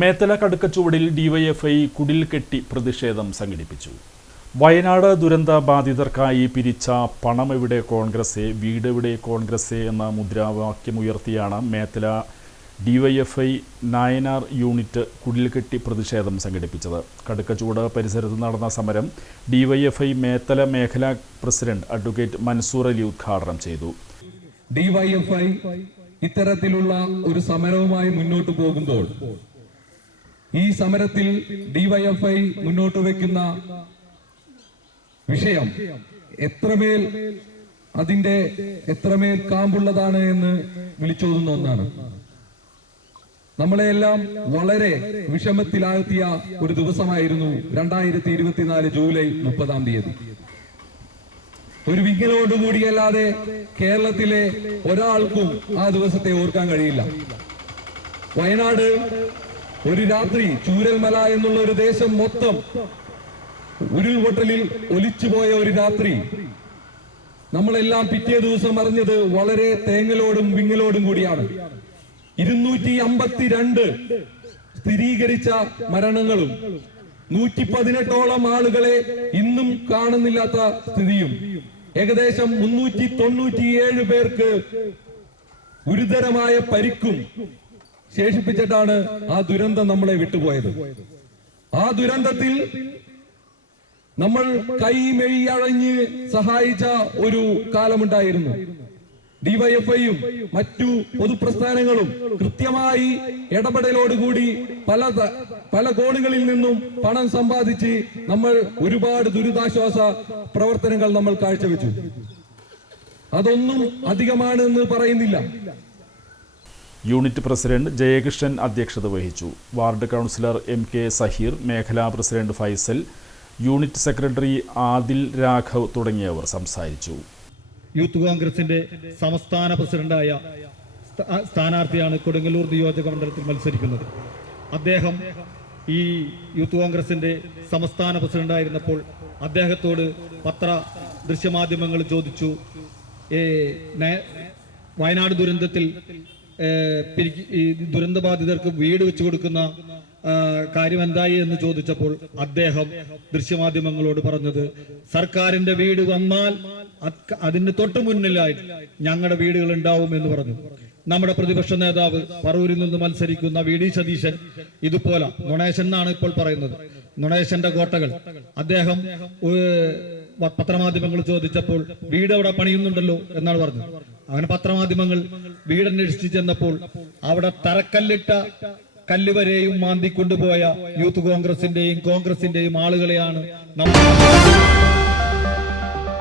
Methala കടുക്കച്ചുവടിൽ DYFI കുടിൽ കെട്ടി പ്രതിഷേധം സംഘടിപ്പിച്ചു. വയനാട് ദുരന്ത ബാധിതർക്കായി പിരിച്ച പണമെവിടെ കോൺഗ്രസേ, വീടെവിടെ കോൺഗ്രസേ എന്ന മുദ്രാവാക്യമുയർത്തിയാണ് മേത്തല ഡിവൈഎഫ്ഐ നായനാർ യൂണിറ്റ് കുടിൽകെട്ടി പ്രതിഷേധം സംഘടിപ്പിച്ചത്. കടുക്കച്ചുവട് പരിസരത്ത് നടന്ന സമരം ഡിവൈഎഫ്ഐ മേത്തല മേഖലാ പ്രസിഡന്റ് അഡ്വക്കേറ്റ് മൻസൂർ അലി ഉദ്ഘാടനം ചെയ്തു. ഡിവൈഎഫ്ഐ ഇത്തരത്തിലുള്ള ഒരു സമരവുമായി മുന്നോട്ട് പോകുമ്പോൾ ഈ സമരത്തിൽ ഡിവൈഎഫ്ഐ മുന്നോട്ട് വയ്ക്കുന്ന വിഷയം എത്രമേൽ കാമ്പുള്ളതാണ് എന്ന് വിളിച്ചോതുന്ന ഒന്നാണ്. നമ്മളെല്ലാം വളരെ വിഷമത്തിലാഴ്ത്തിയ ഒരു ദിവസമായിരുന്നു 2024 ജൂലൈ 30 ഒരു വിങ്ങലോടുകൂടിയല്ലാതെ കേരളത്തിലെ ഒരാൾക്കും ആ ദിവസത്തെ ഓർക്കാൻ കഴിയില്ല. വയനാട് ഒരു രാത്രി ചൂരൽമല എന്നുള്ള ഒരു ദേശം മൊത്തം ഉരുൾപൊട്ടലിൽ ഒലിച്ചുപോയ ഒരു രാത്രി നമ്മളെല്ലാം പിറ്റേ ദിവസം അറിഞ്ഞത് വളരെ തേങ്ങലോടും വിങ്ങലോടും കൂടിയാണ്. 252 സ്ഥിരീകരിച്ച മരണങ്ങളും 118ഓളം ആളുകളെ ഇന്നും കാണുന്നില്ലാത്ത സ്ഥിതിയും ഏകദേശം 397 പേർക്ക് ഗുരുതരമായ പരിക്കും ശേഷിപ്പിച്ചിട്ടാണ് ആ ദുരന്തം നമ്മളെ വിട്ടുപോയത്. ആ ദുരന്തത്തിൽ നമ്മൾ കൈമെയ്യഴഞ്ഞ് സഹായിച്ച ഒരു കാലമുണ്ടായിരുന്നു. ഡിവൈഎഫ്ഐയും മറ്റു പൊതുപ്രസ്ഥാനങ്ങളും കൃത്യമായി ഇടപെടലോടുകൂടി പല കോണുകളിൽ നിന്നും പണം സമ്പാദിച്ച് നമ്മൾ ഒരുപാട് ദുരിതാശ്വാസ പ്രവർത്തനങ്ങൾ നമ്മൾ കാഴ്ചവെച്ചു. അതൊന്നും അധികമാണെന്ന് പറയുന്നില്ല. യൂണിറ്റ് പ്രസിഡന്റ് ജയകൃഷ്ണൻ അധ്യക്ഷത വഹിച്ചു. വാർഡ് കൗൺസിലർ MK സഹീർ, മേഖലാ president Faisal, unit secretary Adil Raghav തുടങ്ങിയവർ സംസാരിച്ചു. യൂത്ത് കോൺഗ്രസിന്റെ സംസ്ഥാന പ്രസിഡന്റായ സ്ഥാനാർത്ഥിയാണ് കൊടുങ്ങല്ലൂർ നിയോജക മണ്ഡലത്തിൽ മത്സരിക്കുന്നത്. അദ്ദേഹം ഈ യൂത്ത് കോൺഗ്രസിന്റെ സംസ്ഥാന പ്രസിഡന്റായിരുന്നപ്പോൾ അദ്ദേഹത്തോട് ദൃശ്യമാധ്യമങ്ങൾ ചോദിച്ചു, വയനാട് ദുരന്തത്തിൽ ദുരന്തബാധിതർക്ക് വീട് വെച്ചു കൊടുക്കുന്ന കാര്യം എന്തായി എന്ന് ചോദിച്ചപ്പോൾ അദ്ദേഹം ദൃശ്യമാധ്യമങ്ങളോട് പറഞ്ഞത്, സർക്കാരിന്റെ വീട് വന്നാൽ അതിന് തൊട്ടു മുന്നിലായി ഞങ്ങളുടെ വീടുകൾ ഉണ്ടാവും എന്ന് പറഞ്ഞു. നമ്മുടെ പ്രതിപക്ഷ നേതാവ് പറവൂരിൽ നിന്ന് മത്സരിക്കുന്ന VD സതീശൻ ഇതുപോലെ നുണേശൻ എന്നാണ് ഇപ്പോൾ പറയുന്നത്, നുണേശന്റെ കോട്ടകൾ അദ്ദേഹം പത്രമാധ്യമങ്ങൾ ചോദിച്ചപ്പോൾ വീട് അവിടെ പണിയുന്നുണ്ടല്ലോ എന്നാണ് പറഞ്ഞത്. അങ്ങനെ പത്രമാധ്യമങ്ങൾ വീടന്വേഷിച്ച് ചെന്നപ്പോൾ അവിടെ തറക്കല്ലിട്ട കല്ലുവരെയും മാന്തിക്കൊണ്ടുപോയ യൂത്ത് കോൺഗ്രസിന്റെയും ആളുകളെയാണ് നമ്മൾ